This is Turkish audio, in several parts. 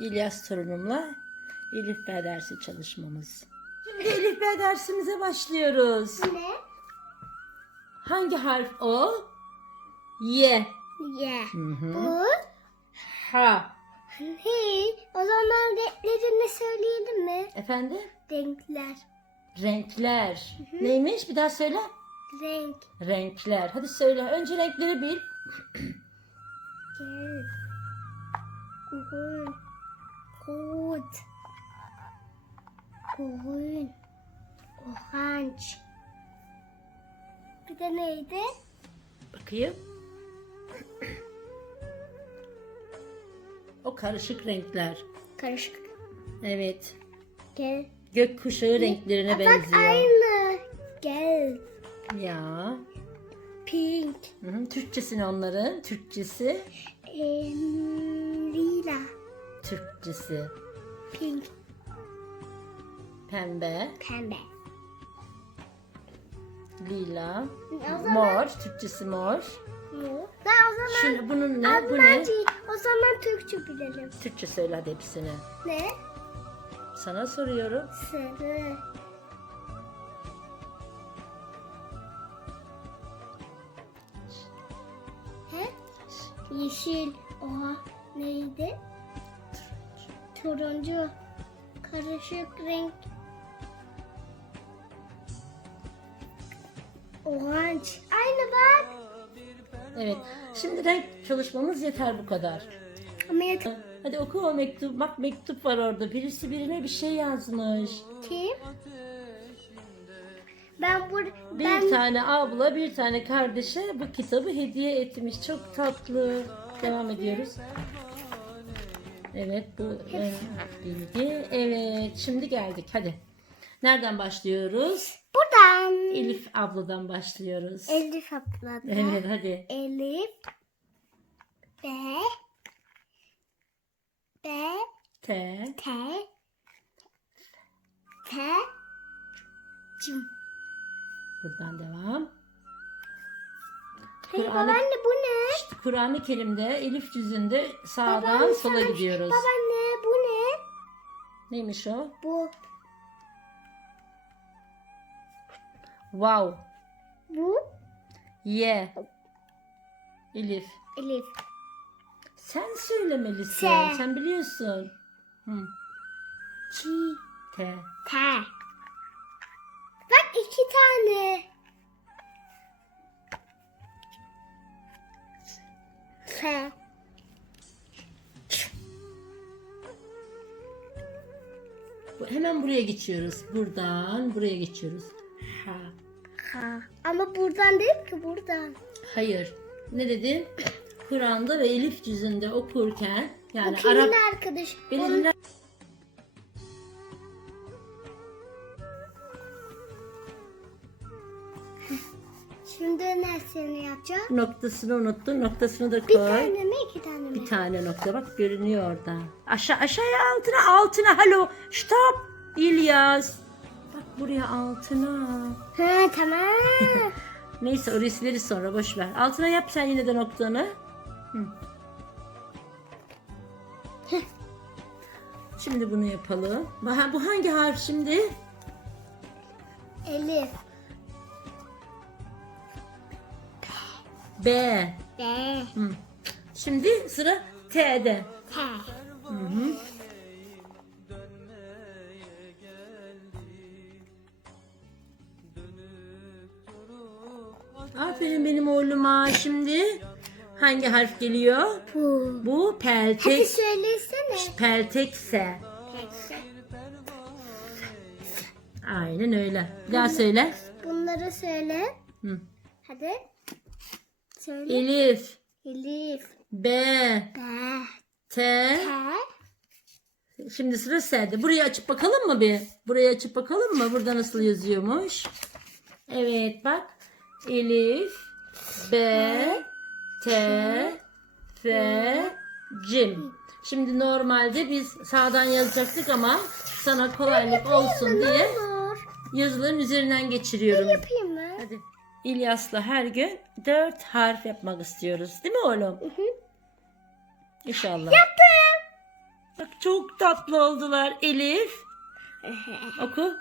İlyas torunumla Elif B dersi çalışmamız. Şimdi Elif B dersimize başlıyoruz. Ne? Hangi harf o? Y. Ye. Hı hı. Bu. Ha. Hey, o zaman renklerini söyleyelim mi? Efendim? Renkler. Renkler. Neymiş? Bir daha söyle. Renk. Renkler. Hadi söyle. Önce renkleri bil. Gel. Grün. Rot. Grün. Orange. Bir de neydi? Bakayım. O karışık renkler. Karışık. Evet. Gel. Gökkuşağı renklerine Bak benziyor. aynı. Gel. Ya. Pink. Hı hı. Türkçesi ne onların? Türkçesi. Lila. Türkçesi. Pink. Pembe. Pembe. Lila. Zaman Mor. Türkçesi mor. bu. Ben o zaman Şimdi bunun ne? Bu ne? O zaman Türkçe bilelim. Türkçe söyle hadi hepsini. Ne? Sana soruyorum. Sarı. He? Yeşil. Oha. Neydi? Turuncu. Karışık renk. Orange. Aynı bak. Evet. Şimdi renk çalışmamız yeter bu kadar. Ama yeter. Hadi oku o mektup. Bak mektup var orada. Birisi birine bir şey yazmış. Kim? Ben bur Bir ben tane abla bir tane kardeşe bu kitabı hediye etmiş. Çok tatlı. Devam ediyoruz. Evet bu e, bilgi. Evet şimdi geldik hadi. Nereden başlıyoruz? buradan. Elif abladan başlıyoruz. Elif abladı. Evet hadi. Elif B B T T T Cim. buradan devam. Hey Kur'an-ı babaanne bu ne? Kur'an-ı Kerim'de Elif cüzünde sağdan Babaanne, sola sana gidiyoruz. Babaanne bu ne? Neymiş o? Bu. Wow. Bu Ye. Elif. Elif. Sen söylemelisin. S. Sen biliyorsun. Hı. Çi. T. T. Bak iki tane. F. Hemen buraya geçiyoruz. Buradan buraya geçiyoruz. Ha. Ha. Ama buradan değil ki buradan. Hayır. Ne dedin? Kur'an'da ve Elif cüzünde okurken yani bu Arap arkadaş? Dinler- Şimdi dersini yapacağım. noktasını unuttun. Noktasını da Bir koy. tane mi iki tane mi? Bir tane nokta bak görünüyor orada. Aşağı aşağıya altına altına halo stop İlyas. Bak buraya altına. Ha tamam. Neyse orayı sileriz sonra boş ver. Altına yap sen yine de noktanı. Hı. Şimdi bunu yapalım. Bu hangi harf şimdi? Elif. B. B. Hı. Şimdi sıra T'de. T. Hı hı. Aferin benim oğluma. Şimdi hangi harf geliyor? Bu. Bu Hadi peltek. söylesene. Peltekse. Peki. Aynen öyle. Bir daha söyle. Bunları söyle. Hı. Hadi. Söyle. Elif, Elif. B, B. T. T. Şimdi sıra S'de. Burayı açıp bakalım mı bir? Burayı açıp bakalım mı? Burada nasıl yazıyormuş? Evet bak. Elif, B, T, F, Cim. Şimdi normalde biz sağdan yazacaktık ama sana kolaylık olsun diye yazıların üzerinden geçiriyorum. Yapayım mı? Hadi. İlyas'la her gün dört harf yapmak istiyoruz. Değil mi oğlum? Hı hı. İnşallah. Yaptım. Bak Çok tatlı oldular. Elif. Oku.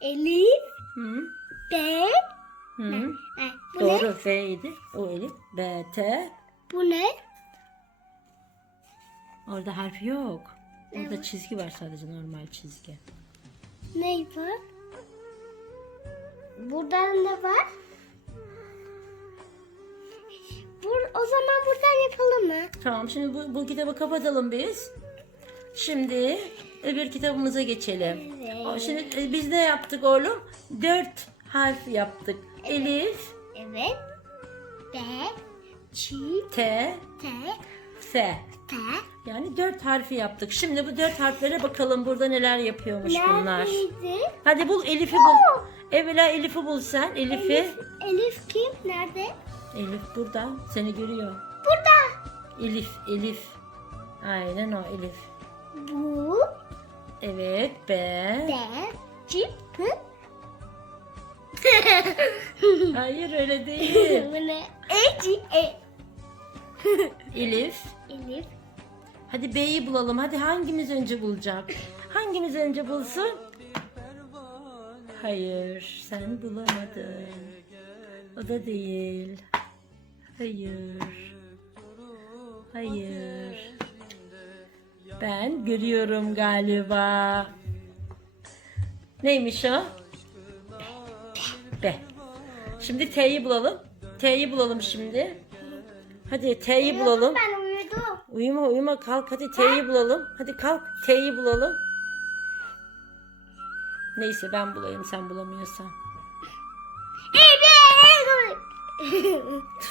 Elif. Hı. B. Hı. Ha, bu ne? Doğru. F'ydi. O Elif. B, T. Bu ne? Orada harf yok. Orada çizgi var sadece normal çizgi. Ne var? Burada ne var? Bur o zaman buradan yapalım mı? Tamam şimdi bu, bu kitabı kapatalım biz. Şimdi öbür kitabımıza geçelim. Evet. Şimdi e, biz ne yaptık oğlum? Dört harf yaptık. Elif, Evet. B. Ç. T, T. S. T. Yani dört harfi yaptık. Şimdi bu dört harflere bakalım burada neler yapıyormuş bunlar. Neredeydi? Hadi bul Elif'i bul. Evvela Elif'i bul sen. Elif'i. Elif, Elif kim? Nerede? Elif burada. Seni görüyor. Burada. Elif, Elif. Aynen o Elif. Bu. Evet B. B. Ç. P. Hayır öyle değil. Bu ne? E. C. E. Elif. Elif. Hadi B'yi bulalım. Hadi hangimiz önce bulacak? Hangimiz önce bulsun? Hayır, sen bulamadın. O da değil. Hayır. Hayır. Ben görüyorum galiba. Neymiş o? B. Şimdi T'yi bulalım. T'yi bulalım şimdi. Hadi T'yi bulalım. Ben uyudum. Uyuma uyuma kalk hadi T'yi bulalım. Hadi kalk T'yi bulalım. Neyse ben bulayım sen bulamıyorsan.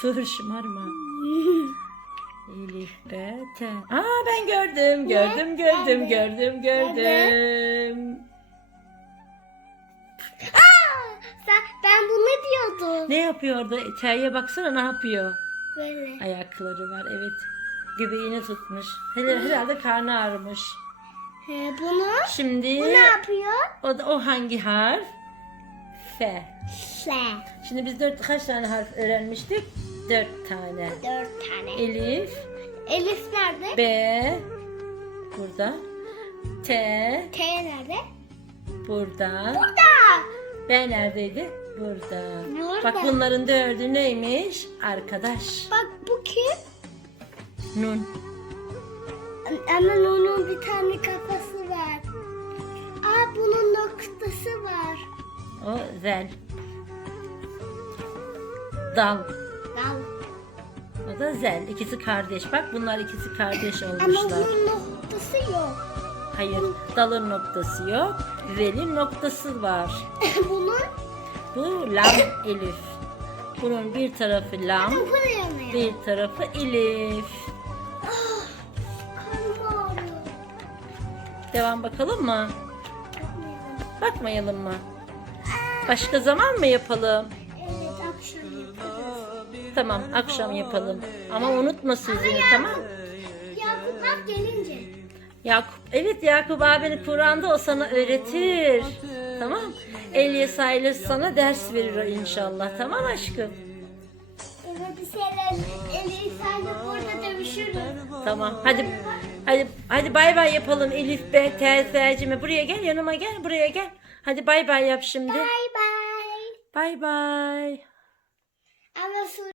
Dur şımarma. Elif B T. Aa ben gördüm gördüm gördüm gördüm gördüm. Sen, ben bunu diyordum. Ne yapıyor orada? T'ye baksana ne yapıyor? Böyle. Ayakları var evet. Göbeğini tutmuş. Hele- Herhalde karnı ağrımış. He, bunu Şimdi bu ne yapıyor? o da o hangi harf? F. Şimdi biz dört kaç tane harf öğrenmiştik? Dört tane. Dört tane. Elif, Elif nerede? B, burada. T, T nerede? burada. Burada. B neredeydi? Burada. Burada. Bak bunların dördü neymiş? Arkadaş. Bak bu kim? Nun. Ama onun bir tane kafası O zel. Dal. Dal. O da zel. İkisi kardeş. Bak bunlar ikisi kardeş Ama olmuşlar. bunun noktası yok. Hayır. Dalın noktası yok. Zelin noktası var. bunun Bu lam elif. Bunun bir tarafı lam, bir tarafı elif. Ağrıyor. Devam bakalım mı? Bakmayalım mı? Başka zaman mı yapalım? Evet akşam yaparız. Tamam, akşam yapalım. Ama unutma sözünü tamam? Yakup bak gelince. Yakup, evet Yakup abinin Kur'an'da o sana öğretir. Tamam? Elyas ailesi sana ders verir o inşallah. Tamam aşkım? Evet bir şeyler burada dövüşürüz. Tamam. Hadi hadi hadi bay bay yapalım Elif be teyzeciğime. Buraya gel yanıma gel. Buraya gel. Hadi bay bay yap şimdi. Bye bye.